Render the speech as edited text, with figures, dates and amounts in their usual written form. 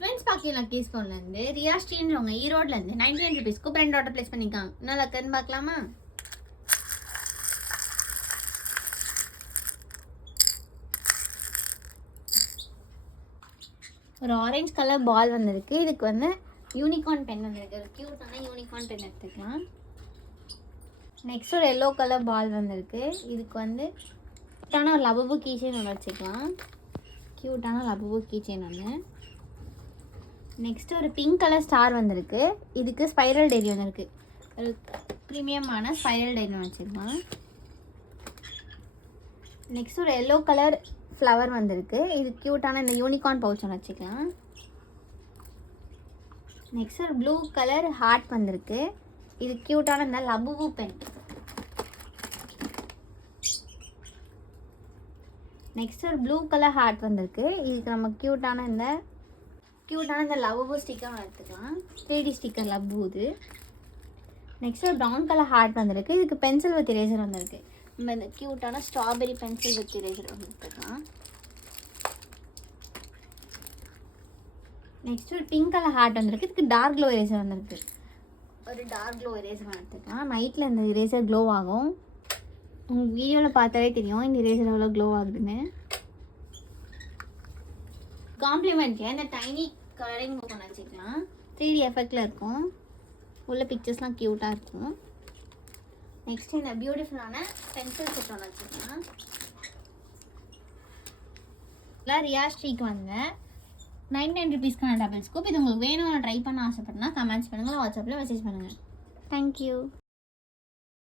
Twins பாக்கி lucky ஸ்கோன்லேருந்து Riya ஸ்ரீன்றவங்க ஈரோட்லேருந்து 99 ருபீஸ்க்கு brand order place பண்ணியிருக்காங்க. என்ன லக்குன்னு பார்க்கலாமா? ஒரு ஆரஞ்சு கலர் பால் வந்திருக்கு. இதுக்கு வந்து யூனிகார்ன் பென் வந்திருக்கு. ஒரு க்யூட்டான யூனிகார்ன் பென் எடுத்துக்கலாம். நெக்ஸ்ட் ஒரு எல்லோ கலர் பால் வந்திருக்கு. இதுக்கு வந்து க்யூட்டான ஒரு லபபு கீ செயின் ஒன்று வச்சுக்கலாம். க்யூட்டான லபபு கீ செயின் ஒன்று. நெக்ஸ்ட்டு ஒரு பிங்க் கலர் ஸ்டார் வந்திருக்கு. இதுக்கு ஸ்பைரல் டைரி வந்திருக்கு. ஒரு ப்ரீமியமான ஸ்பைரல் டைரி வச்சுக்கலாம். நெக்ஸ்ட் ஒரு எல்லோ கலர் ஃப்ளவர் வந்திருக்கு. இது க்யூட்டான இந்த யூனிகார்ன் பவுச் ஒன்று வச்சுக்கலாம். நெக்ஸ்ட் ஒரு ப்ளூ கலர் ஹார்ட் வந்திருக்கு. இது க்யூட்டான இந்த லபுபு பென். நெக்ஸ்ட் ஒரு ப்ளூ கலர் ஹார்ட் வந்திருக்கு. இதுக்கு நம்ம க்யூட்டான இந்த லபுபு ஸ்டிக்கர் எடுத்துக்கலாம். 3D ஸ்டிக்கர் லபு இது. நெக்ஸ்ட் ஒரு ப்ரௌன் கலர் ஹார்ட் வந்திருக்கு. இதுக்கு பென்சில் வித் இரேசர் வந்திருக்கு. நம்ம இந்த க்யூட்டான ஸ்ட்ராபெரி பென்சில் வித் இரேசர் எடுத்துக்கலாம். நெக்ஸ்ட் ஒரு பிங்க் கலர் ஹார்ட் வந்திருக்கு. இதுக்கு டார்க் க்ளோ இரேசர் வந்திருக்கு. ஒரு டார்க் க்ளோ இரேசர் எடுத்துக்கலாம். நைட்டில் இந்த இரேசர் க்ளோ ஆகும். உங்களுக்கு வீடியோவில் பார்த்தாலே தெரியும் இந்த இரேசர் எவ்வளோ க்ளோ ஆகுதுன்னு. காம்ப்ளிமெண்ட்ல இந்த டைனி கலரிங் புக் ஒன்று வச்சுக்கலாம். 3D எஃபெக்டில் இருக்கும். உள்ள பிக்சர்ஸ்லாம் க்யூட்டாக இருக்கும். நெக்ஸ்ட் இந்த பியூட்டிஃபுல்லான பென்சில் செட் ஒன்று வச்சுக்கலாம். ரியா ஸ்ரீக்கு வந்து 99 ருபீஸ்க்கான டபுள் ஸ்கூப். இது உங்களுக்கு வேணும்னு ட்ரை பண்ண ஆசைப்பட்டனா கமெண்ட்ஸ் பண்ணுங்கள், வாட்ஸ்அப்பில் மெசேஜ் பண்ணுங்கள். தேங்க்யூ.